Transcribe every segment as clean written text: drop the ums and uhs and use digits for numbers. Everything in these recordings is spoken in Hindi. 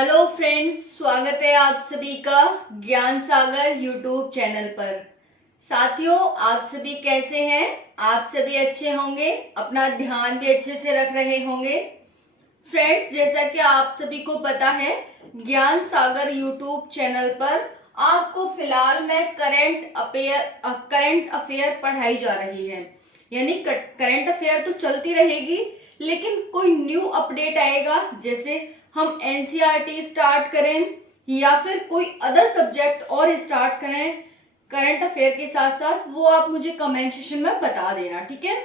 हेलो फ्रेंड्स, स्वागत है आप सभी का ज्ञान सागर यूट्यूब चैनल पर। साथियों, आप सभी कैसे हैं? आप सभी अच्छे होंगे, अपना ध्यान भी अच्छे से रख रहे होंगे। फ्रेंड्स, जैसा कि आप सभी को पता है, ज्ञान सागर यूट्यूब चैनल पर आपको फिलहाल में करंट अफेयर पढ़ाई जा रही है। यानी करंट अफेयर तो चलती रहेगी, लेकिन कोई न्यू अपडेट आएगा, जैसे हम एनसीईआरटी स्टार्ट करें या फिर कोई अदर सब्जेक्ट और स्टार्ट करें करंट अफेयर के साथ साथ, वो आप मुझे कमेंट सेक्शन में बता देना, ठीक है।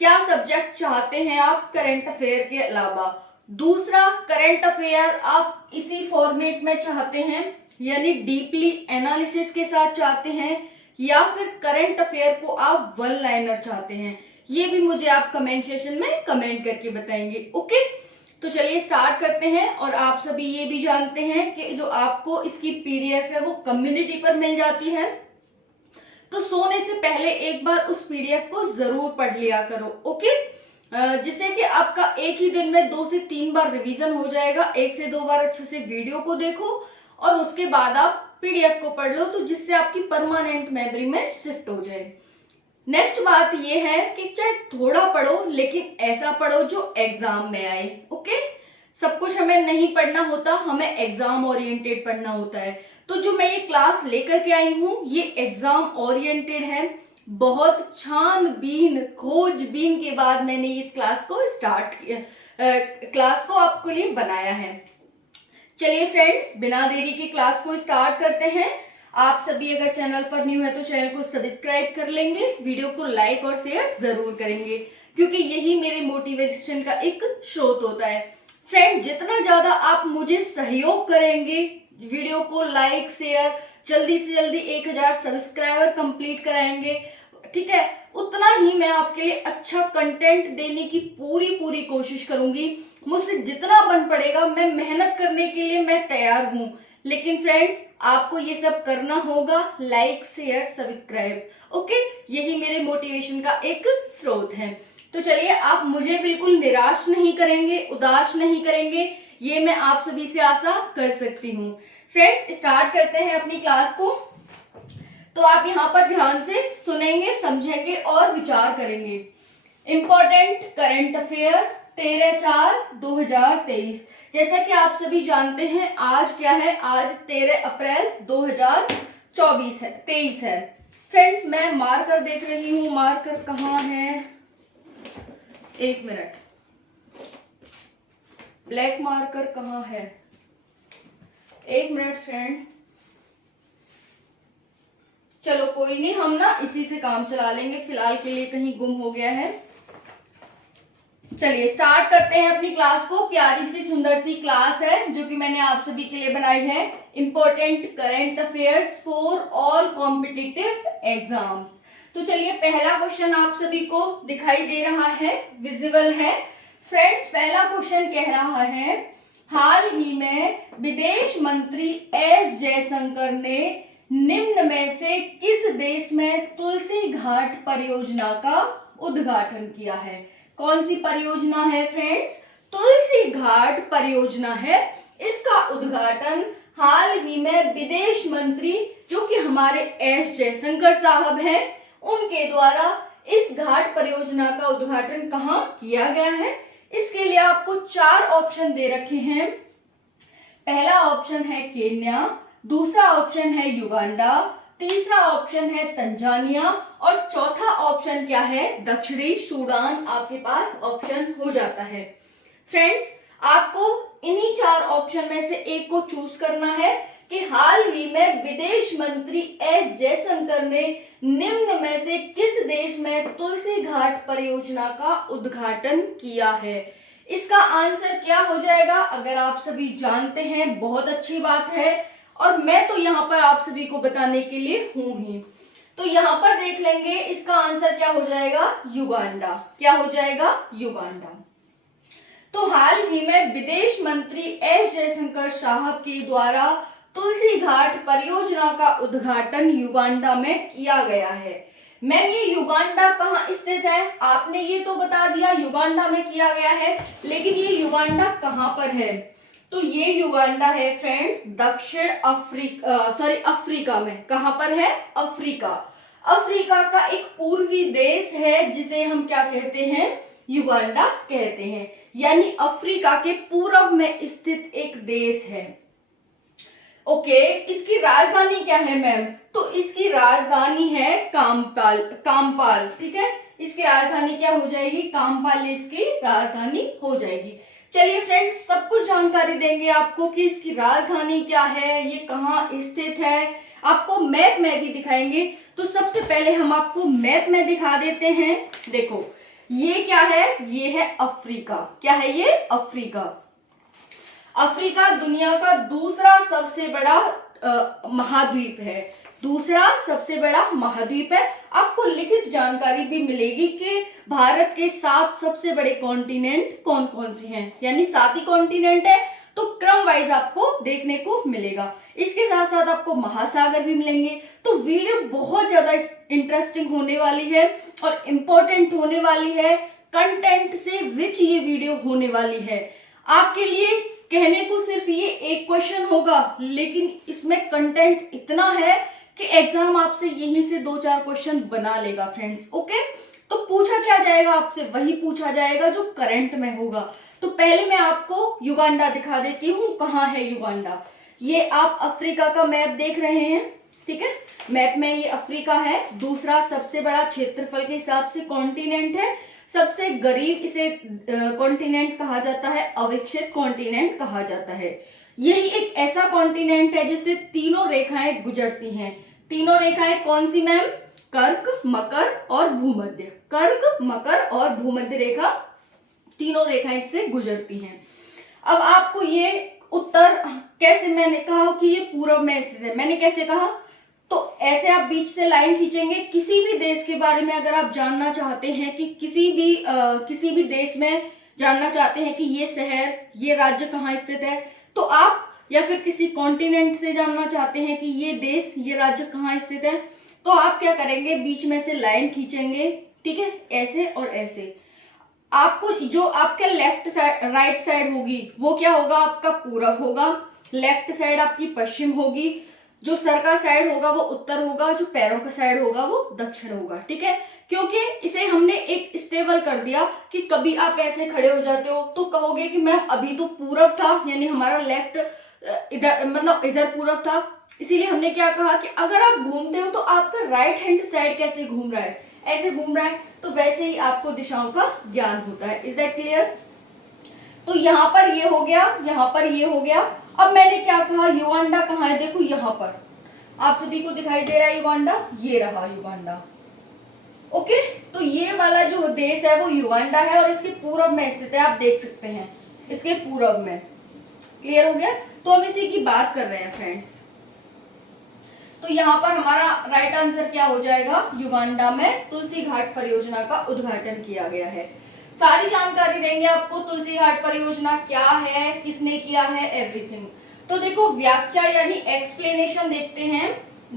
क्या सब्जेक्ट चाहते हैं आप करंट अफेयर के अलावा? दूसरा, करंट अफेयर आप इसी फॉर्मेट में चाहते हैं, यानी डीपली एनालिसिस के साथ चाहते हैं, या फिर करंट अफेयर को आप वन लाइनर चाहते हैं? ये भी मुझे आप कमेंट सेक्शन में कमेंट करके बताएंगे। ओके, तो चलिए स्टार्ट करते हैं। और आप सभी ये भी जानते हैं कि जो आपको इसकी पीडीएफ है वो कम्युनिटी पर मिल जाती है, तो सोने से पहले एक बार उस पीडीएफ को जरूर पढ़ लिया करो। ओके, जिससे कि आपका एक ही दिन में 2 से 3 बार रिवीजन हो जाएगा। 1 से 2 बार अच्छे से वीडियो को देखो और उसके बाद आप पीडीएफ को पढ़ लो, तो जिससे आपकी परमानेंट मेमोरी में शिफ्ट हो जाए। नेक्स्ट बात ये है कि चाहे थोड़ा पढ़ो, लेकिन ऐसा पढ़ो जो एग्जाम में आए। ओके, सब कुछ हमें नहीं पढ़ना होता, हमें एग्जाम ओरिएंटेड पढ़ना होता है। तो जो मैं ये क्लास लेकर के आई हूँ, ये एग्जाम ओरिएंटेड है। बहुत छानबीन खोजबीन के बाद मैंने इस क्लास को स्टार्ट किया, क्लास को आपके लिए बनाया है। चलिए फ्रेंड्स, बिना देरी के क्लास को स्टार्ट करते हैं। आप सभी अगर चैनल पर न्यू है तो चैनल को सब्सक्राइब कर लेंगे, वीडियो को लाइक और शेयर जरूर करेंगे, क्योंकि यही मेरे मोटिवेशन का एक स्रोत होता है। फ्रेंड, जितना ज्यादा आप मुझे सहयोग करेंगे, वीडियो को लाइक शेयर, जल्दी से जल्दी 1000 सब्सक्राइबर कंप्लीट कराएंगे, ठीक है, उतना ही मैं आपके लिए अच्छा कंटेंट देने की पूरी कोशिश करूंगी। मुझसे जितना बन पड़ेगा मैं मेहनत करने के लिए मैं तैयार हूं। लेकिन फ्रेंड्स, आपको ये सब करना होगा, लाइक शेयर सब्सक्राइब। ओके, यही मेरे मोटिवेशन का एक स्रोत है। तो चलिए, आप मुझे बिल्कुल निराश नहीं करेंगे, उदास नहीं करेंगे, ये मैं आप सभी से आशा कर सकती हूँ। फ्रेंड्स, स्टार्ट करते हैं अपनी क्लास को। तो आप यहाँ पर ध्यान से सुनेंगे, समझेंगे और विचार करेंगे। Important current affair 13/4/2023। जैसा कि आप सभी जानते हैं, आज क्या है? आज 13 अप्रैल 2023 है। फ्रेंड्स, मैं मार्कर देख रही हूँ, मार्कर कहाँ है? एक मिनट, ब्लैक मार्कर कहाँ है? एक मिनट फ्रेंड, चलो कोई नहीं, हम ना इसी से काम चला लेंगे, फिलहाल के लिए कहीं गुम हो गया है। चलिए स्टार्ट करते हैं अपनी क्लास को। प्यारी सी सुंदर सी क्लास है जो कि मैंने आप सभी के लिए बनाई है। Important current affairs for all competitive exams. तो चलिए, पहला क्वेश्चन आप सभी को दिखाई दे रहा है, विजिबल है। फ्रेंड्स, पहला क्वेश्चन कह रहा है, हाल ही में विदेश मंत्री एस जयशंकर ने निम्न में से किस देश में तुलसी घाट परियोजना का उद्घाटन किया है? कौन सी परियोजना है फ्रेंड्स? तुलसी घाट परियोजना है। इसका उद्घाटन हाल ही में विदेश मंत्री, जो कि हमारे एस जयशंकर साहब हैं, उनके द्वारा इस घाट परियोजना का उद्घाटन कहाँ किया गया है? इसके लिए आपको 4 ऑप्शन दे रखे हैं। पहला ऑप्शन है केन्या, दूसरा ऑप्शन है युगांडा, तीसरा ऑप्शन है तंजानिया और चौथा ऑप्शन क्या है? दक्षिणी सूडान आपके पास ऑप्शन हो जाता है। फ्रेंड्स, आपको इन्हीं 4 ऑप्शन में से एक को चूज करना है कि हाल ही में विदेश मंत्री एस जयशंकर ने निम्न में से किस देश में तुलसी घाट परियोजना का उद्घाटन किया है। इसका आंसर क्या हो जाएगा? अगर आप सभी जानते हैं, बहुत अच्छी बात है, और मैं तो यहाँ पर आप सभी को बताने के लिए हूं ही। तो यहाँ पर देख लेंगे, इसका आंसर क्या हो जाएगा? युगांडा। क्या हो जाएगा? युगांडा। तो हाल ही में विदेश मंत्री एस जयशंकर साहब के द्वारा तुलसी घाट परियोजना का उद्घाटन युगांडा में किया गया है। मैम, ये युगांडा कहाँ स्थित है? आपने ये तो बता दिया युगांडा में किया गया है, लेकिन ये युगांडा कहाँ पर है? तो ये युगांडा है फ्रेंड्स दक्षिण अफ्रीका में। कहां पर है? अफ्रीका। अफ्रीका का एक पूर्वी देश है जिसे हम क्या कहते हैं? युगांडा कहते हैं। यानी अफ्रीका के पूर्व में स्थित एक देश है। ओके, इसकी राजधानी क्या है मैम? तो इसकी राजधानी है काम्पाल। ठीक है, इसकी राजधानी क्या हो जाएगी? काम्पाल इसकी राजधानी हो जाएगी। चलिए फ्रेंड्स, सब कुछ जानकारी देंगे आपको कि इसकी राजधानी क्या है, ये कहाँ स्थित है, आपको मैप में भी दिखाएंगे। तो सबसे पहले हम आपको मैप में दिखा देते हैं। देखो ये क्या है? ये है अफ्रीका। क्या है ये? अफ्रीका। अफ्रीका दुनिया का दूसरा सबसे बड़ा महाद्वीप है। दूसरा सबसे बड़ा महाद्वीप है। आपको लिखित जानकारी भी मिलेगी कि भारत के 7 सबसे बड़े कॉन्टिनेंट कौन कौन से हैं। यानी 7 ही कॉन्टिनेंट है, तो क्रम वाइज आपको देखने को मिलेगा। इसके साथ साथ आपको महासागर भी मिलेंगे। तो वीडियो बहुत ज्यादा इंटरेस्टिंग होने वाली है और इम्पोर्टेंट होने वाली है। कंटेंट से रिच ये वीडियो होने वाली है। आपके लिए कहने को सिर्फ ये एक क्वेश्चन होगा, लेकिन इसमें कंटेंट इतना है कि एग्जाम आपसे यहीं से 2-4 क्वेश्चन बना लेगा फ्रेंड्स। ओके, तो पूछा क्या जाएगा आपसे? वही पूछा जाएगा जो करंट में होगा। तो पहले मैं आपको युगांडा दिखा देती हूँ। कहाँ है युगांडा? ये आप अफ्रीका का मैप देख रहे हैं। ठीक है, मैप में ये अफ्रीका है। दूसरा सबसे बड़ा क्षेत्रफल के हिसाब से कॉन्टिनेंट है। सबसे गरीब इसे कॉन्टिनेंट कहा जाता है, अविकसित कॉन्टिनेंट कहा जाता है। यही एक ऐसा कॉन्टिनेंट है जिससे तीनों रेखाएं गुजरती हैं। तीनों रेखाएं कौन सी मैम? कर्क, मकर और भूमध्य। कर्क, मकर और भूमध्य रेखा, तीनों रेखाएं इससे गुजरती हैं। अब आपको ये उत्तर कैसे, मैंने कहा कि ये पूर्व में स्थित है। मैंने कैसे कहा? तो ऐसे आप बीच से लाइन खींचेंगे। किसी भी देश के बारे में अगर आप जानना चाहते हैं कि किसी भी देश में जानना चाहते हैं कि ये शहर, ये राज्य कहाँ स्थित है, तो आप, या फिर किसी कॉन्टिनेंट से जानना चाहते हैं कि ये देश, ये राज्य कहाँ स्थित है, तो आप क्या करेंगे? बीच में से लाइन खींचेंगे। ठीक है, ऐसे और ऐसे। आपको जो आपके लेफ्ट साइड, राइट साइड होगी वो क्या होगा? आपका पूरब होगा। लेफ्ट साइड आपकी पश्चिम होगी। जो सर का साइड होगा वो उत्तर होगा। जो पैरों का साइड होगा वो दक्षिण होगा। ठीक है, क्योंकि इसे हमने एक स्टेबल कर दिया कि कभी आप ऐसे खड़े हो जाते हो तो कहोगे कि मैम अभी तो पूरब था, यानी हमारा लेफ्ट इधर, मतलब इधर पूरब था। इसीलिए हमने क्या कहा कि अगर आप घूमते हो तो आपका राइट हैंड साइड कैसे घूम रहा है? ऐसे घूम रहा है। तो वैसे ही आपको दिशाओं का ज्ञान होता है। Is that clear? तो यहाँ पर ये हो गया, यहाँ पर ये हो गया। अब मैंने क्या कहा? युगांडा कहाँ है? देखो यहाँ पर आप सभी को दिखाई दे रहा है युगांडा। ये रहा युगांडा। ओके, तो ये वाला जो देश है वो युगांडा है और इसके पूर्व में स्थित है। आप देख सकते हैं इसके पूर्व में। क्लियर हो गया? तो हम इसी की बात कर रहे हैं फ्रेंड्स। तो यहाँ पर हमारा राइट आंसर क्या हो जाएगा? युगांडा में तुलसी घाट परियोजना का उद्घाटन किया गया है। सारी जानकारी देंगे आपको। तुलसी घाट परियोजना क्या है, किसने किया है, एवरीथिंग। तो देखो व्याख्या यानी एक्सप्लेनेशन देखते हैं।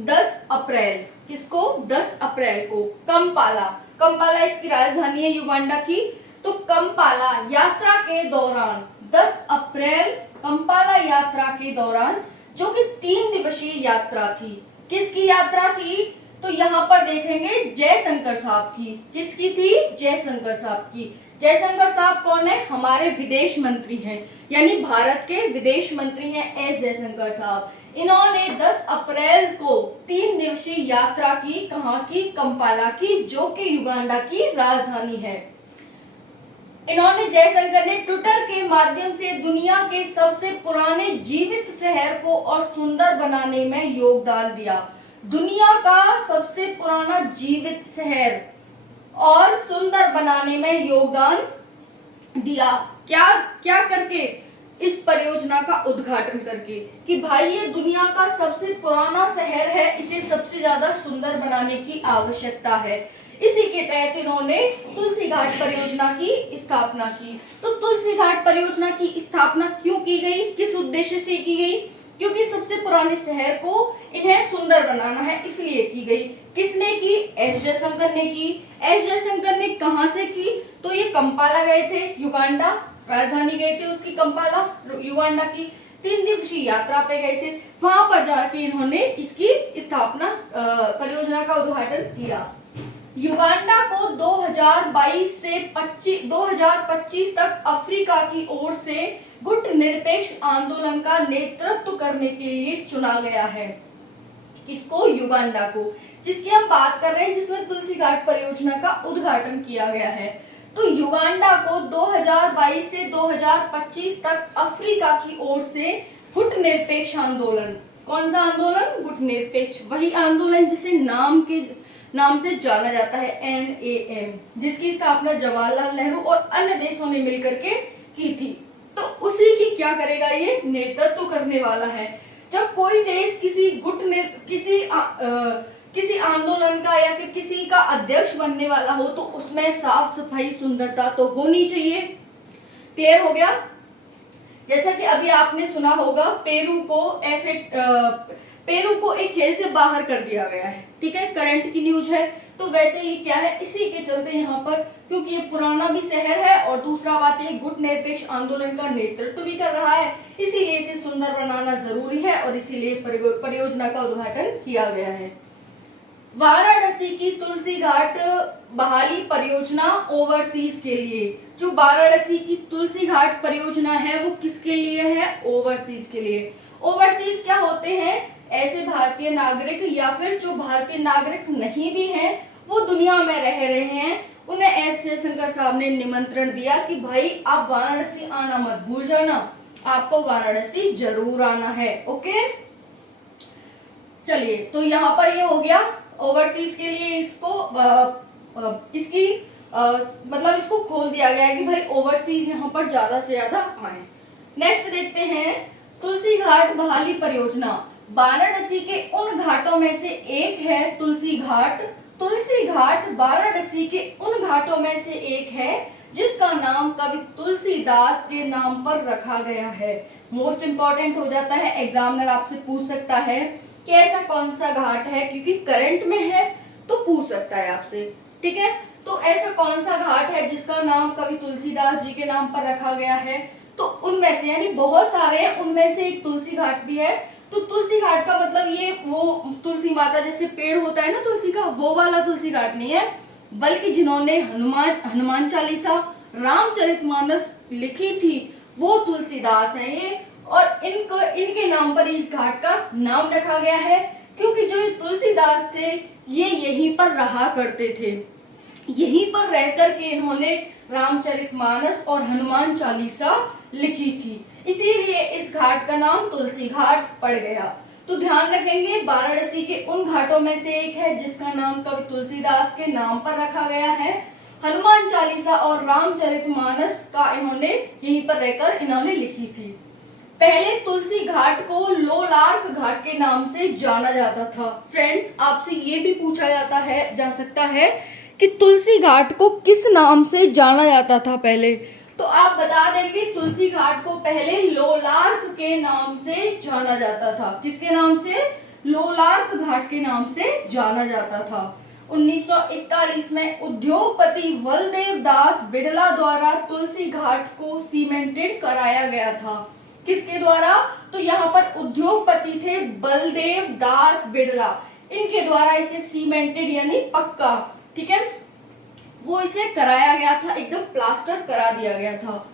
10 अप्रैल, किसको? 10 अप्रैल को कंपाला इसकी राजधानी है युगांडा की। तो कंपाला यात्रा के दौरान 10 अप्रैल कंपाला यात्रा के दौरान, जो कि 3 दिवसीय यात्रा थी। किसकी यात्रा थी? तो यहाँ पर देखेंगे जयशंकर साहब की। किसकी थी? जयशंकर साहब की। जयशंकर साहब कौन है? हमारे विदेश मंत्री हैं, यानी भारत के विदेश मंत्री हैं एस जयशंकर साहब। इन्होंने 10 अप्रैल को 3 दिवसीय यात्रा की। कहाँ की? कंपाला की, जो कि युगांडा की राजधानी है। इन्होंने, जयशंकर ने ट्विटर के माध्यम से दुनिया के सबसे पुराने जीवित शहर को और सुंदर बनाने में योगदान दिया। दुनिया का सबसे पुराना जीवित शहर और सुंदर बनाने में योगदान दिया। क्या करके? इस परियोजना का उद्घाटन करके, कि भाई ये दुनिया का सबसे पुराना शहर है, इसे सबसे ज्यादा सुंदर बनाने की आवश्यकता है। इसी के तहत इन्होंने तुलसी घाट परियोजना की स्थापना की। तो तुलसी घाट परियोजना की स्थापना क्यों की गई, किस उद्देश्य से की गई? क्योंकि सबसे पुराने शहर को इन्हें सुंदर बनाना है, इसलिए की गई। किसने की? एस जयशंकर ने की। एस जयशंकर ने कहां से की? तो ये कंपाला गए थे, युगांडा। राजधानी गए थे उसकी कंपाला, युगांडा की। 3 दिवसीय यात्रा पे गए थे, वहां पर जाके इन्होंने इसकी स्थापना, परियोजना का उद्घाटन किया। युगांडा को 2025 तक अफ्रीका की ओर से गुट निरपेक्ष आंदोलन का नेतृत्व करने के लिए चुना गया है। इसको, युगांडा को, जिसकी हम बात कर रहे हैं, जिसमें तुलसी घाट परियोजना का उद्घाटन किया गया है। तो युगांडा को 2022 से 2025 तक अफ्रीका की ओर से गुट निरपेक्ष आंदोलन, कौन सा आंदोलन? गुट निरपेक्ष, वही आंदोलन जिसे नाम से जाना जाता है, NAM, जिसकी स्थापना जवाहरलाल नेहरू और अन्य देशों ने मिलकर के की थी। तो उसी की क्या करेगा, ये नेतृत्व करने वाला है। जब कोई देश किसी आंदोलन का या फिर किसी का अध्यक्ष बनने वाला हो तो उसमें साफ सफाई, सुंदरता तो होनी चाहिए। क्लियर हो गया? जैसा कि अभी आपने सुना होगा, पेरू को एक खेल से बाहर कर दिया गया है, ठीक है, करंट की न्यूज है। तो वैसे ही क्या है, इसी के चलते यहाँ पर, क्योंकि ये पुराना भी शहर है और दूसरा बात ये गुट निरपेक्ष आंदोलन का नेतृत्व भी कर रहा है, इसीलिए इसे सुंदर बनाना जरूरी है और इसीलिए परियोजना का उद्घाटन किया गया है। वाराणसी की तुलसी घाट बहाली परियोजना ओवरसीज के लिए, जो वाराणसी की तुलसी घाट परियोजना है वो किसके लिए है? ओवरसीज के लिए। ओवरसीज क्या होते हैं? ऐसे भारतीय नागरिक या फिर जो भारतीय नागरिक नहीं भी हैं, वो दुनिया में रह रहे हैं, उन्हें एस जयशंकर साहब ने निमंत्रण दिया कि भाई आप वाराणसी आना मत भूल जाना, आपको वाराणसी जरूर आना है। ओके, चलिए, तो यहाँ पर ये हो गया ओवरसीज के लिए, मतलब इसको खोल दिया गया है कि भाई ओवरसीज यहाँ पर ज्यादा से ज्यादा आए। नेक्स्ट देखते हैं, तुलसी घाट बहाली परियोजना वाराणसी के उन घाटों में से एक है। तुलसी घाट वाराणसी के उन घाटों में से एक है जिसका नाम कवि तुलसीदास के नाम पर रखा गया है। मोस्ट इंपॉर्टेंट हो जाता है, एग्जामिनर आपसे पूछ सकता है कि ऐसा कौन सा घाट है, क्योंकि करंट में है तो पूछ सकता है आपसे, ठीक है। तो ऐसा कौन सा घाट है जिसका नाम कवि तुलसीदास जी के नाम पर रखा गया है? तो उनमें से, यानी बहुत सारे हैं, उनमें से एक तुलसी घाट भी है। तो तुलसी घाट का मतलब ये वो तुलसी माता जैसे पेड़ होता है ना तुलसी का, वो वाला तुलसी घाट नहीं है, बल्कि जिन्होंने हनुमान चालीसा, रामचरितमानस लिखी थी वो तुलसीदास है ये, और इनके नाम पर इस घाट का नाम रखा गया है, क्योंकि जो तुलसीदास थे ये यहीं पर रहा करते थे, यहीं पर रह करके इन्होंने रामचरितमानस और हनुमान चालीसा लिखी थी, इसीलिए इस घाट का नाम तुलसी घाट पड़ गया। तो ध्यान रखेंगे, वाराणसी के उन घाटों में से एक है जिसका नाम कवि तुलसीदास के नाम पर रखा गया है। हनुमान चालीसा और रामचरितमानस का इन्होंने यहीं पर रहकर इन्होंने लिखी थी। पहले तुलसी घाट को लोलार्क घाट के नाम से जाना जाता था। फ्रेंड्स, आपसे ये भी पूछा जा सकता है कि तुलसी घाट को किस नाम से जाना जाता था पहले, तो आप बता देंगे तुलसी घाट को पहले लोलार्क के नाम से जाना जाता था। किसके नाम से? लोलार्क घाट के नाम से जाना जाता था। 1941 में उद्योगपति बलदेव दास बिड़ला द्वारा तुलसी घाट को सीमेंटेड कराया गया था। किसके द्वारा? तो यहाँ पर उद्योगपति थे बलदेव दास बिड़ला, इनके द्वारा इसे सीमेंटेड यानी पक्का, ठीक है, वो इसे कराया गया था, एकदम प्लास्टर करा दिया गया था।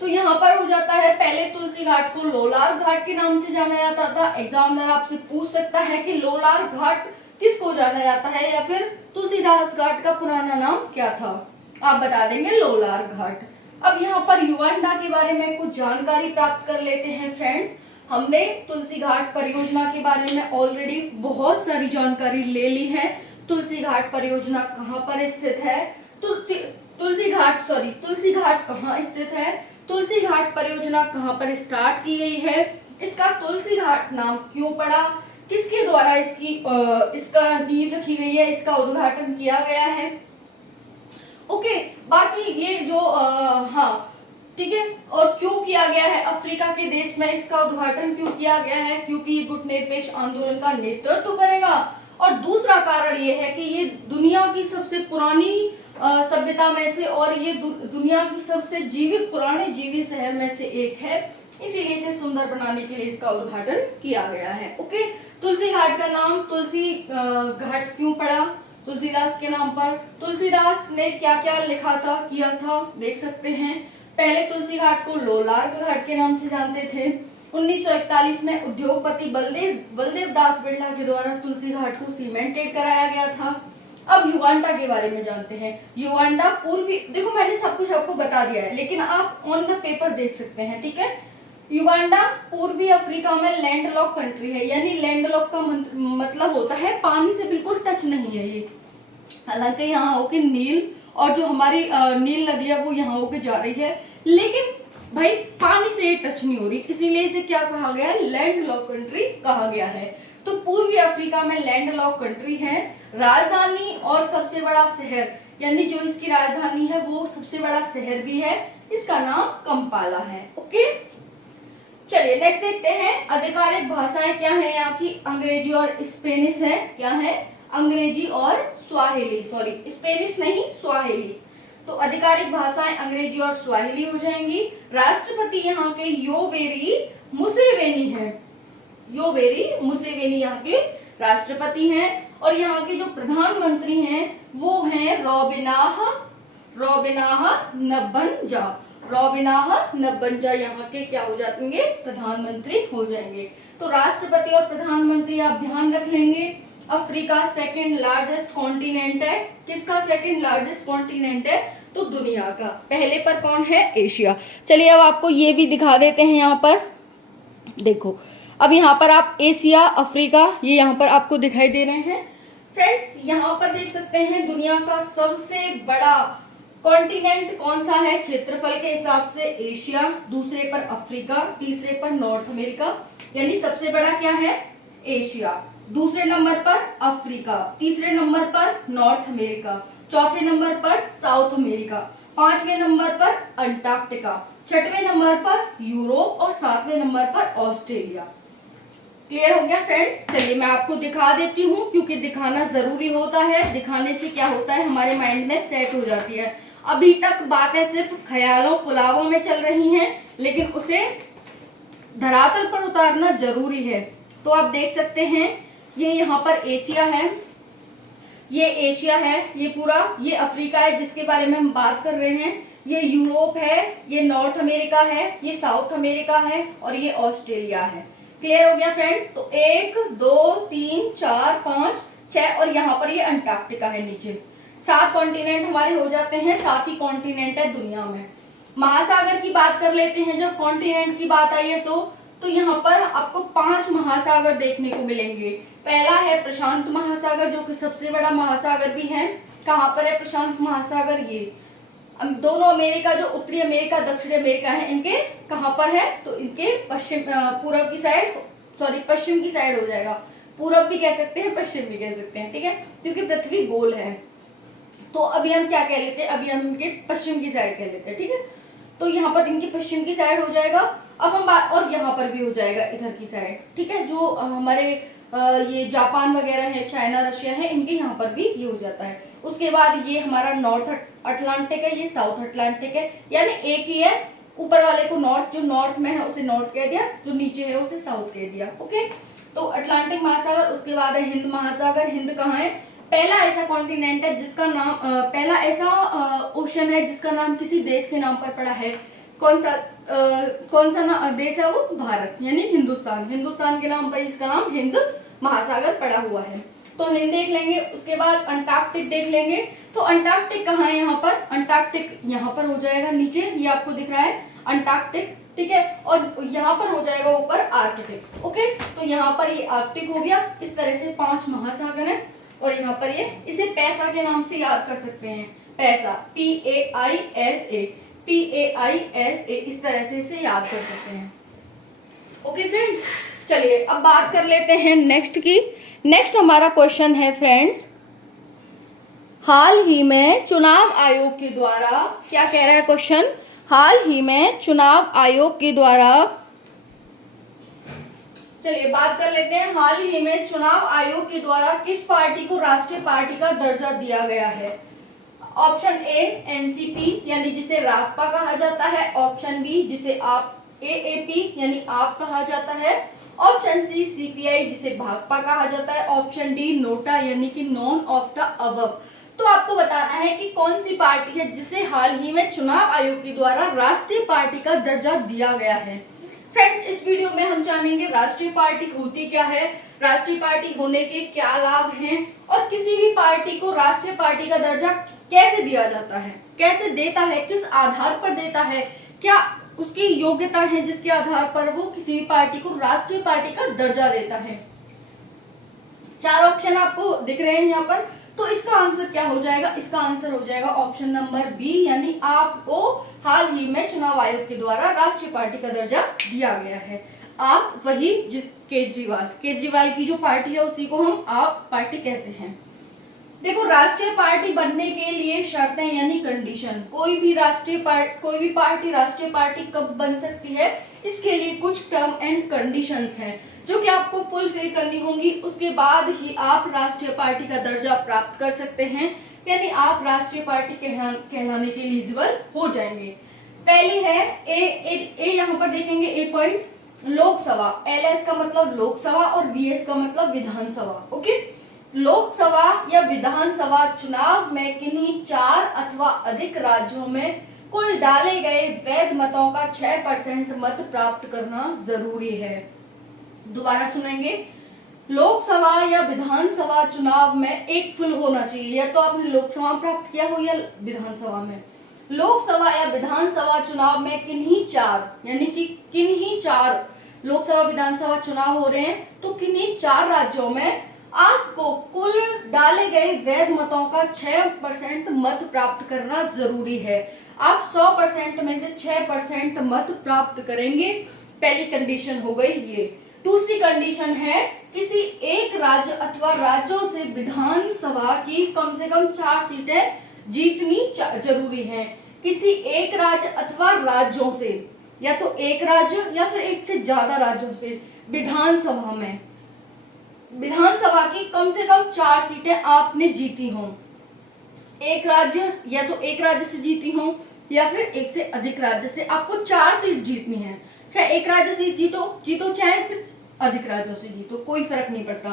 तो यहाँ पर हो जाता है, पहले तुलसी घाट को लोलार्क घाट के नाम से जाना जाता था। एग्जामिनर आपसे पूछ सकता है कि लोलार्क घाट किसको जाना जाता है, या फिर तुलसीदास घाट का पुराना नाम क्या था? आप बता देंगे लोलार्क घाट। अब यहाँ पर युगांडा के बारे में कुछ जानकारी प्राप्त कर लेते हैं। फ्रेंड्स, हमने तुलसी घाट परियोजना के बारे में ऑलरेडी बहुत सारी जानकारी ले ली है। तुलसी घाट परियोजना कहाँ पर स्थित है, तुलसी घाट कहाँ स्थित है, तुलसी घाट परियोजना कहाँ पर स्टार्ट की गई है, इसका तुलसी घाट नाम क्यों पड़ा, किसके द्वारा इसका नींव रखी गई है, इसका उद्घाटन किया गया है। ओके, बाकी ये जो हाँ ठीक है, और क्यों किया गया है, अफ्रीका के देश में इसका उद्घाटन क्यों किया गया है, क्योंकि ये गुट निरपेक्ष आंदोलन का नेतृत्व करेगा। और दूसरा कारण ये है कि ये दुनिया की सबसे पुरानी सभ्यता में से, और ये दुनिया की सबसे जीवित पुराने जीवित शहर में से एक है, इसीलिए इसे सुंदर बनाने के लिए इसका उद्घाटन किया गया है। ओके, तुलसी घाट का नाम तुलसी घाट क्यों पड़ा? तुलसीदास के नाम पर। तुलसीदास ने क्या क्या लिखा था, किया था, देख सकते हैं। पहले तुलसी घाट को लोलार्क घाट के नाम से जानते थे। 1941 में उद्योगपति बलदेव दास बिरला के द्वारा तुलसी घाट को सीमेंटेड कराया गया था। अब युगांडा के बारे में जानते हैं। युगांडा पूर्वी, देखो मैंने सब कुछ आपको बता दिया है, लेकिन आप ऑन द पेपर देख सकते हैं, ठीक है। युगांडा पूर्वी अफ्रीका में लैंडलॉक कंट्री है, यानी लैंडलॉक का मतलब होता है पानी से बिल्कुल टच नहीं है ये। हालांकि यहाँ होके नील और जो हमारी नील नदी है वो यहाँ होके जा रही है, लेकिन भाई पानी से ये टच नहीं हो रही, इसीलिए इसे क्या कहा गया है? लैंडलॉक कंट्री कहा गया है। तो पूर्वी अफ्रीका में लैंडलॉक कंट्री है। राजधानी और सबसे बड़ा शहर, यानी जो इसकी राजधानी है वो सबसे बड़ा शहर भी है, इसका नाम कंपाला है। ओके, चलिए नेक्स्ट देखते हैं। आधिकारिक भाषाएं क्या है यहाँ की? अंग्रेजी और स्पेनिश है। क्या है? अंग्रेजी और स्वाहिली, सॉरी स्पेनिश नहीं, स्वाहिली। तो आधिकारिक भाषाएं अंग्रेजी और स्वाहिली हो जाएंगी। राष्ट्रपति यहाँ के योवेरी मुसेवेनी है। योवेरी मुसेवेनी यहाँ के राष्ट्रपति हैं। और यहाँ के जो प्रधानमंत्री हैं वो हैं रोबिनाह नबंजा। रोबिनाह नबंजा यहाँ के क्या हो जाएंगे? प्रधानमंत्री हो जाएंगे। तो राष्ट्रपति और प्रधानमंत्री आप ध्यान रख लेंगे। अफ्रीका सेकंड लार्जेस्ट कॉन्टिनेंट है। किसका सेकंड लार्जेस्ट कॉन्टिनेंट है? तो दुनिया का। पहले पर कौन है? एशिया। चलिए अब आपको ये भी दिखा देते हैं। यहाँ पर देखो, अब यहाँ पर आप एशिया, अफ्रीका, ये यहाँ पर आपको दिखाई दे रहे हैं। फ्रेंड्स यहाँ पर देख सकते हैं दुनिया का सबसे बड़ा कॉन्टिनेंट कौन सा है क्षेत्रफल के हिसाब से? एशिया, दूसरे पर अफ्रीका, तीसरे पर नॉर्थ अमेरिका, यानी सबसे बड़ा क्या है? एशिया। दूसरे नंबर पर अफ्रीका, तीसरे नंबर पर नॉर्थ अमेरिका, चौथे नंबर पर साउथ अमेरिका, पांचवें नंबर पर अंटार्कटिका, छठवें नंबर पर यूरोप और सातवें नंबर पर ऑस्ट्रेलिया। क्लियर हो गया फ्रेंड्स? चलिए मैं आपको दिखा देती हूँ, क्योंकि दिखाना जरूरी होता है। दिखाने से क्या होता है? हमारे माइंड में सेट हो जाती है। अभी तक बातें सिर्फ ख्यालों पुलावों में चल रही हैं, लेकिन उसे धरातल पर उतारना जरूरी है। तो आप देख सकते हैं ये यहाँ पर एशिया है, ये एशिया है, ये पूरा, ये अफ्रीका है जिसके बारे में हम बात कर रहे हैं, ये यूरोप है, ये नॉर्थ अमेरिका है, ये साउथ अमेरिका है और ये ऑस्ट्रेलिया है। क्लियर हो गया फ्रेंड्स? तो 1 2 3 4 5 6 और यहाँ पर ये अंटार्कटिका है नीचे। 7 कॉन्टिनेंट हमारे हो जाते हैं। 7 ही कॉन्टिनेंट है दुनिया में। महासागर की बात कर लेते हैं। जब कॉन्टिनेंट की बात आई है तो यहाँ पर आपको 5 महासागर देखने को मिलेंगे। पहला है प्रशांत महासागर, जो कि सबसे बड़ा महासागर भी है। कहाँ पर है प्रशांत महासागर? ये दोनों अमेरिका, जो उत्तरी अमेरिका दक्षिणी अमेरिका है, इनके कहाँ पर है? तो इनके पश्चिम, पूर्व की साइड, सॉरी पश्चिम की साइड हो जाएगा। पूर्व भी कह सकते हैं, पश्चिम भी कह सकते हैं, ठीक है, क्योंकि पृथ्वी गोल है। तो अभी हम क्या कह लेते हैं? अभी हम इनके पश्चिम की साइड कह लेते हैं, ठीक है। तो यहाँ पर इनकी पश्चिम की साइड हो जाएगा। अब हम बात, और यहाँ पर भी हो जाएगा इधर की साइड, ठीक है। जो हमारे ये जापान वगैरह है, चाइना, रशिया है, इनके यहाँ पर भी ये हो जाता है। उसके बाद ये हमारा नॉर्थ अटलांटिक है, ये साउथ अटलांटिक है, यानी एक ही है। ऊपर वाले को नॉर्थ, जो नॉर्थ में है उसे नॉर्थ कह दिया, जो नीचे है उसे साउथ कह दिया। ओके, तो अटलांटिक महासागर। उसके बाद है हिंद महासागर। हिंद कहाँ है? पहला ऐसा कॉन्टिनेंट है जिसका नाम, पहला ऐसा ओशन है जिसका नाम किसी देश के नाम पर पड़ा है। कौन सा देश है वो? भारत, यानी हिंदुस्तान। हिंदुस्तान के नाम पर इसका नाम हिंद महासागर पड़ा हुआ है। तो हिंद देख लेंगे। उसके बाद अंटार्कटिक देख लेंगे। तो अंटार्कटिक कहाँ है? यहाँ पर अंटार्कटिक यहाँ पर हो जाएगा नीचे, ये आपको दिख रहा है अंटार्कटिक, ठीक है। और यहाँ पर हो जाएगा ऊपर आर्कटिक। ओके, तो यहाँ पर ये आर्कटिक हो गया। इस तरह से 5 महासागर है। और यहाँ पर ये, इसे पैसा के नाम से याद कर सकते हैं। पैसा, PAISA, PAISA, इस तरह से इसे याद कर सकते हैं। ओके फ्रेंड्स, चलिए अब बात कर लेते हैं नेक्स्ट की। नेक्स्ट हमारा क्वेश्चन है फ्रेंड्स, हाल ही में चुनाव आयोग के द्वारा, क्या कह रहा है क्वेश्चन? हाल ही में चुनाव आयोग के द्वारा, चलिए बात कर लेते हैं। हाल ही में चुनाव आयोग के द्वारा किस पार्टी को राष्ट्रीय पार्टी का दर्जा दिया गया है? ऑप्शन ए एनसीपी यानी जिसे रासपा कहा जाता है, ऑप्शन बी जिसे आप एएपी यानी आप कहा जाता है, ऑप्शन सी सीपीआई जिसे भाकपा कहा जाता है, ऑप्शन डी नोटा यानी कि नॉन ऑफ द अबव। तो आपको बताना है कि कौन सी पार्टी है जिसे हाल ही में चुनाव आयोग के द्वारा राष्ट्रीय पार्टी का दर्जा दिया गया है। फ्रेंड्स, इस वीडियो में हम जानेंगे राष्ट्रीय पार्टी होती क्या है, राष्ट्रीय पार्टी होने के क्या लाभ हैं और किसी भी पार्टी को राष्ट्रीय पार्टी का दर्जा कैसे दिया जाता है, कैसे देता है, किस आधार पर देता है, क्या उसकी योग्यता है जिसके आधार पर वो किसी भी पार्टी को राष्ट्रीय पार्टी का दर्जा देता है। 4 ऑप्शन आपको दिख रहे हैं यहाँ पर, तो इसका आंसर क्या हो जाएगा? इसका आंसर हो जाएगा ऑप्शन नंबर बी, यानी आपको हाल ही में चुनाव आयोग के द्वारा राष्ट्रीय पार्टी का दर्जा दिया गया है। आप वही जिस केजरीवाल की जो पार्टी है उसी को हम आप पार्टी कहते हैं। देखो, राष्ट्रीय पार्टी बनने के लिए शर्तें यानी कंडीशन, कोई भी पार्टी राष्ट्रीय पार्टी कब बन सकती है, इसके लिए कुछ टर्म एंड कंडीशंस हैं जो कि आपको फुलफिल करनी होंगी। उसके बाद ही आप राष्ट्रीय पार्टी का दर्जा प्राप्त कर सकते हैं, यानी आप राष्ट्रीय पार्टी कहलाने के एलिजिबल हो जाएंगे। पहली है ए यहाँ पर देखेंगे ए पॉइंट, लोकसभा। एलएस का मतलब लोकसभा और वीएस का मतलब विधानसभा। ओके, लोकसभा या विधानसभा चुनाव में किन्हीं 4 अथवा अधिक राज्यों में कुल डाले गए वैध मतों का 6% मत प्राप्त करना जरूरी है। दोबारा सुनेंगे, लोकसभा या विधानसभा चुनाव में एक फुल होना चाहिए, या तो आपने लोकसभा प्राप्त किया हो या विधानसभा में। लोकसभा या विधानसभा चुनाव में किन्हीं 4 यानी कि किन्हीं 4 लोकसभा विधानसभा चुनाव हो रहे हैं, तो किन्हीं 4 राज्यों में आपको कुल डाले गए वैध मतों का 6% मत प्राप्त करना जरूरी है। आप 100% में से 6% मत प्राप्त करेंगे। पहली कंडीशन हो गई ये। दूसरी कंडीशन है, किसी एक राज्य अथवा राज्यों से विधानसभा की कम से कम 4 सीटें जीतनी जरूरी हैं। किसी एक राज्य अथवा राज्यों से, या तो एक राज्य या फिर एक से ज्यादा राज्यों से विधानसभा की कम से कम 4 सीटें आपने जीती हों। एक राज्य, या तो एक राज्य से जीती हों या फिर एक से अधिक राज्य से आपको 4 सीट जीतनी है। चाहे एक राज्य से जीतो चाहे फिर अधिक राज्यों से जीतो, कोई फर्क नहीं पड़ता।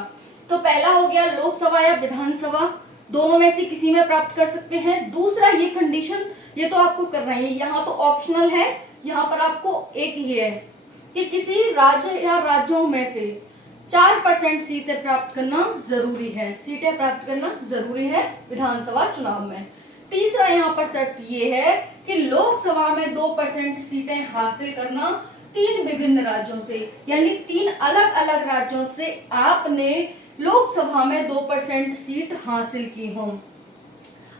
तो पहला हो गया लोकसभा या विधानसभा, दोनों में से किसी में प्राप्त कर सकते हैं। दूसरा ये कंडीशन, ये तो आपको करना ही, यहाँ तो ऑप्शनल है, यहाँ पर आपको एक ही है कि किसी राज्य या राज्यों में से 4% सीटें प्राप्त करना जरूरी है, विधानसभा चुनाव में। तीसरा यहाँ पर शर्त ये है कि लोकसभा में 2% सीटें हासिल करना 3 विभिन्न राज्यों से, यानी 3 अलग अलग राज्यों से आपने लोकसभा में 2% सीट हासिल की हो।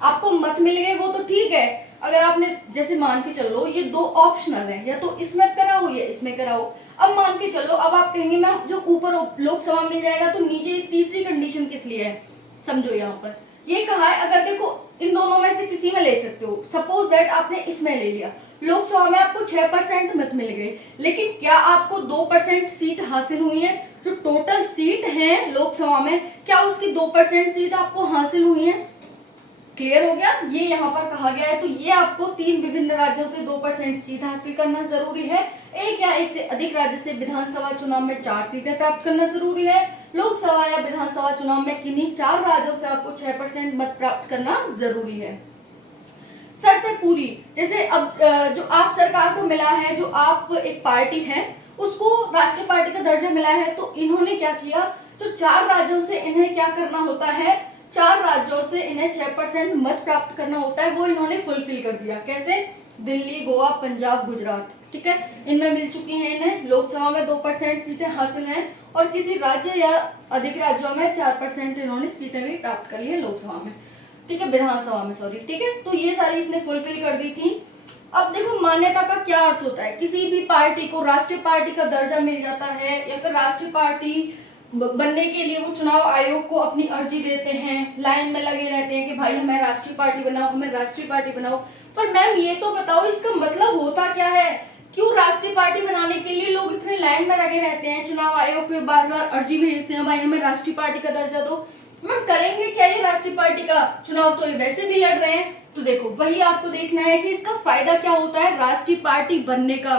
आपको मत मिल गए वो तो ठीक है, अगर आपने जैसे मान के चलो ये 2 ऑप्शनल है, या तो इसमें कराओ या इसमें कराओ। अब मान के चलो, अब आप कहेंगे मैम जो ऊपर लोकसभा मिल जाएगा तो नीचे तीसरी कंडीशन किस लिए है, समझो। यहाँ पर ये कहा है, अगर देखो इन दोनों में से किसी में ले सकते हो। सपोज दैट आपने इसमें ले लिया, लोकसभा में आपको 6% मत मिल गए, लेकिन क्या आपको 2% सीट हासिल हुई है? जो टोटल सीट है लोकसभा में, क्या उसकी 2% सीट आपको हासिल हुई है? क्लियर हो गया? ये यहाँ पर कहा गया है। तो ये आपको 3 विभिन्न राज्यों से 2% सीट हासिल करना जरूरी है। एक या एक से अधिक राज्य से विधानसभा चुनाव में 4 सीटें प्राप्त करना जरूरी है। लोकसभा या विधानसभा चुनाव में किन्हीं 4 राज्यों से आपको 6% मत प्राप्त करना जरूरी है। शर्तें पूरी, जैसे अब जो आप सरकार को मिला है, जो आप एक पार्टी है उसको राष्ट्रीय पार्टी का दर्जा मिला है, तो इन्होंने क्या किया, जो 4 राज्यों से इन्हें क्या करना होता है, 4 राज्यों से इन्हें 6% मत प्राप्त करना होता है, वो इन्होंने फुलफिल कर दिया। कैसे? दिल्ली, गोवा, पंजाब, गुजरात, ठीक है, इनमें मिल चुकी हैं इन्हें। लोकसभा में 2% सीटें हासिल हैं और किसी राज्य या अधिक राज्यों में 4% इन्होंने सीटें भी प्राप्त कर ली है लोकसभा में, ठीक है, विधानसभा में सॉरी, ठीक है। तो ये सारी इसने फुलफिल कर दी थी। अब देखो मान्यता का क्या अर्थ होता है। किसी भी पार्टी को राष्ट्रीय पार्टी का दर्जा मिल जाता है या फिर राष्ट्रीय पार्टी बनने के लिए वो चुनाव आयोग को अपनी अर्जी देते हैं, लाइन में लगे रहते हैं कि भाई हमें राष्ट्रीय पार्टी बनाओ, हमें राष्ट्रीय पार्टी बनाओ। पर मैम ये तो बताओ इसका मतलब होता क्या है, क्यों राष्ट्रीय पार्टी बनाने के लिए लोग इतने लाइन में लगे रहते हैं, चुनाव आयोग पे बार बार अर्जी भेजते हैं, भाई हमें राष्ट्रीय पार्टी का दर्जा दो। मैम करेंगे क्या ये राष्ट्रीय पार्टी का चुनाव, तो ये वैसे भी लड़ रहे हैं। तो देखो वही आपको देखना है कि इसका फायदा क्या होता है राष्ट्रीय पार्टी बनने का।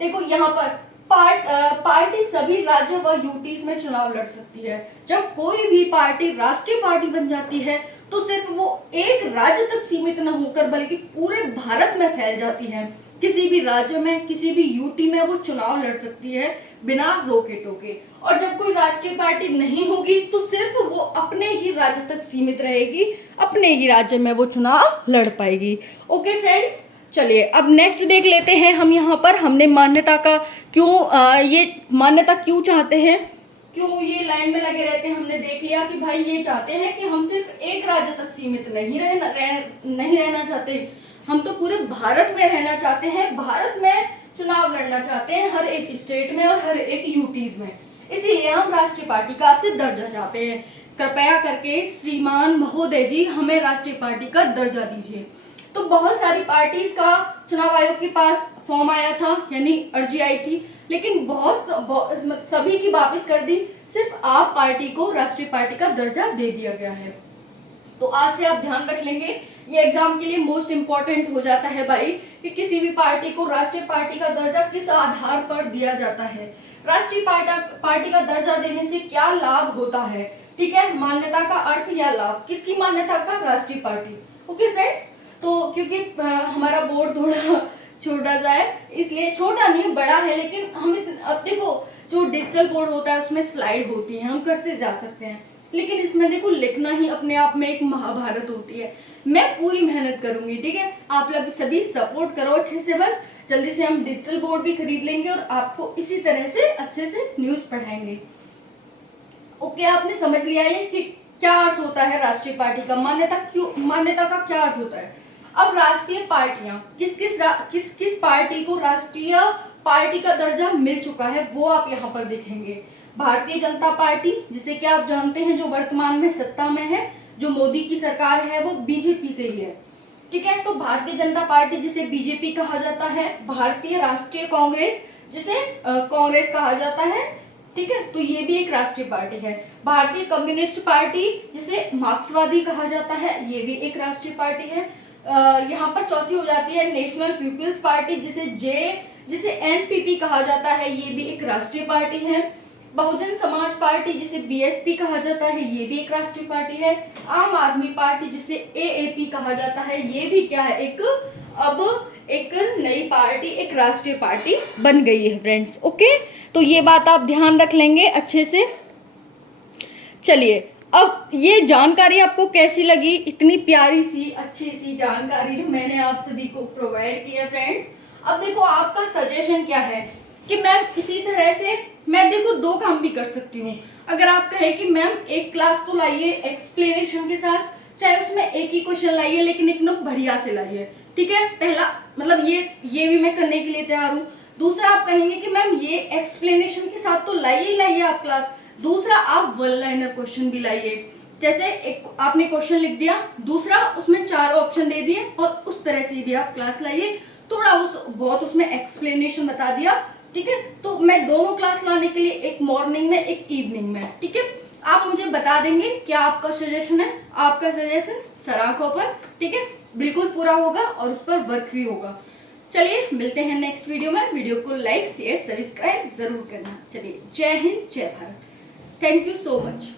देखो यहाँ पर पार्टी सभी राज्यों व यूटीज में चुनाव लड़ सकती है। जब कोई भी पार्टी राष्ट्रीय पार्टी बन जाती है तो सिर्फ वो एक राज्य तक सीमित न होकर बल्कि पूरे भारत में फैल जाती है। किसी भी राज्य में, किसी भी यूटी में वो चुनाव लड़ सकती है बिना रोके टोके। और जब कोई राष्ट्रीय पार्टी नहीं होगी तो सिर्फ वो अपने ही राज्य तक सीमित रहेगी, अपने ही राज्य में वो चुनाव लड़ पाएगी। ओके फ्रेंड्स, चलिए अब नेक्स्ट देख लेते हैं। हम यहाँ पर हमने मान्यता का ये मान्यता क्यों चाहते हैं, क्यों ये लाइन में लगे रहते हैं, हमने देख लिया कि भाई ये चाहते हैं कि हम सिर्फ एक राज्य तक सीमित नहीं रहना चाहते, हम तो पूरे भारत में रहना चाहते हैं, भारत में चुनाव लड़ना चाहते हैं, हर एक स्टेट में और हर एक यूटीज में। इसीलिए हम राष्ट्रीय पार्टी का आपसे दर्जा चाहते हैं। कृपया करके श्रीमान महोदय जी हमें राष्ट्रीय पार्टी का दर्जा दीजिए। तो बहुत सारी पार्टीज का चुनाव आयोग के पास फॉर्म आया था, यानी अर्जी आई थी, लेकिन सभी की वापस कर दी, सिर्फ आप पार्टी को राष्ट्रीय पार्टी का दर्जा दे दिया गया है। तो आज से आप ध्यान रख लेंगे, ये एग्जाम के लिए मोस्ट इंपॉर्टेंट हो जाता है भाई, कि किसी भी पार्टी को राष्ट्रीय पार्टी का दर्जा किस आधार पर दिया जाता है, राष्ट्रीय पार्टी का दर्जा देने से क्या लाभ होता है। ठीक है, मान्यता का अर्थ या लाभ, किसकी मान्यता का, राष्ट्रीय पार्टी। ओके फ्रेंड्स, तो क्योंकि हमारा बोर्ड थोड़ा छोटा सा है, इसलिए छोटा नहीं बड़ा है, लेकिन हम अब देखो जो डिजिटल बोर्ड होता है उसमें स्लाइड होती है, हम करते जा सकते हैं, लेकिन इसमें देखो लिखना ही अपने आप में एक महाभारत होती है। मैं पूरी मेहनत करूंगी, ठीक है, आप लोग सभी सपोर्ट करो अच्छे से, बस जल्दी से हम डिजिटल बोर्ड भी खरीद लेंगे और आपको इसी तरह से अच्छे से न्यूज पढ़ाएंगे। ओके, आपने समझ लिया ये कि क्या अर्थ होता है राष्ट्रीय पार्टी का, मान्यता का क्या अर्थ होता है। अब राष्ट्रीय पार्टियां किस पार्टी को राष्ट्रीय पार्टी का दर्जा मिल चुका है वो आप यहाँ पर देखेंगे। भारतीय जनता पार्टी, जिसे कि आप जानते हैं जो वर्तमान में सत्ता में है, जो मोदी की सरकार है वो बीजेपी से ही है। ठीक है, तो भारतीय जनता पार्टी जिसे बीजेपी कहा जाता है, भारतीय राष्ट्रीय कांग्रेस जिसे कांग्रेस कहा जाता है, ठीक है, तो ये भी एक राष्ट्रीय पार्टी है। भारतीय कम्युनिस्ट पार्टी जिसे मार्क्सवादी कहा जाता है, ये भी एक राष्ट्रीय पार्टी है। यहाँ पर चौथी हो जाती है नेशनल पीपल्स पार्टी जिसे एनपीपी कहा जाता है, ये भी एक राष्ट्रीय पार्टी है। बहुजन समाज पार्टी जिसे बीएसपी कहा जाता है, ये भी एक राष्ट्रीय पार्टी है। आम आदमी पार्टी जिसे एएपी कहा जाता है, ये भी क्या है, एक नई पार्टी, एक राष्ट्रीय पार्टी बन गई है फ्रेंड्स। ओके, तो ये बात आप ध्यान रख लेंगे अच्छे से। चलिए, अब ये जानकारी आपको कैसी लगी, इतनी प्यारी सी अच्छी सी जानकारी जो मैंने आप सभी को प्रोवाइड की है फ्रेंड्स। अब देखो आपका सजेशन क्या है कि मैम इसी तरह से मैं देखो दो काम भी कर सकती हूँ। अगर आप कहें कि मैम एक क्लास तो लाइए एक्सप्लेनेशन के साथ, चाहे उसमें एक ही क्वेश्चन लाइए लेकिन एकदम बढ़िया से लाइए, ठीक है, पहला मतलब ये भी मैं करने के लिए तैयार हूँ। दूसरा आप कहेंगे कि मैम ये एक्सप्लेनेशन के साथ तो लाइए ही लाइए आप क्लास, दूसरा आप वन लाइनर क्वेश्चन भी लाइए। जैसे एक आपने क्वेश्चन लिख दिया, दूसरा उसमें 4 ऑप्शन दे दिए और उस तरह से भी आप क्लास लाइए, थोड़ा बहुत उसमें एक्सप्लेनेशन बता दिया, ठीक है। तो मैं दोनों क्लास लाने के लिए, एक मॉर्निंग में एक इवनिंग में, ठीक है। आप मुझे बता देंगे क्या आपका सजेशन है। आपका सजेशन सराखों पर, ठीक है, बिल्कुल पूरा होगा और उस पर वर्क भी होगा। चलिए मिलते हैं नेक्स्ट वीडियो में। वीडियो को लाइक शेयर सब्सक्राइब जरूर करना। चलिए, जय हिंद जय Bharat. Thank you so much.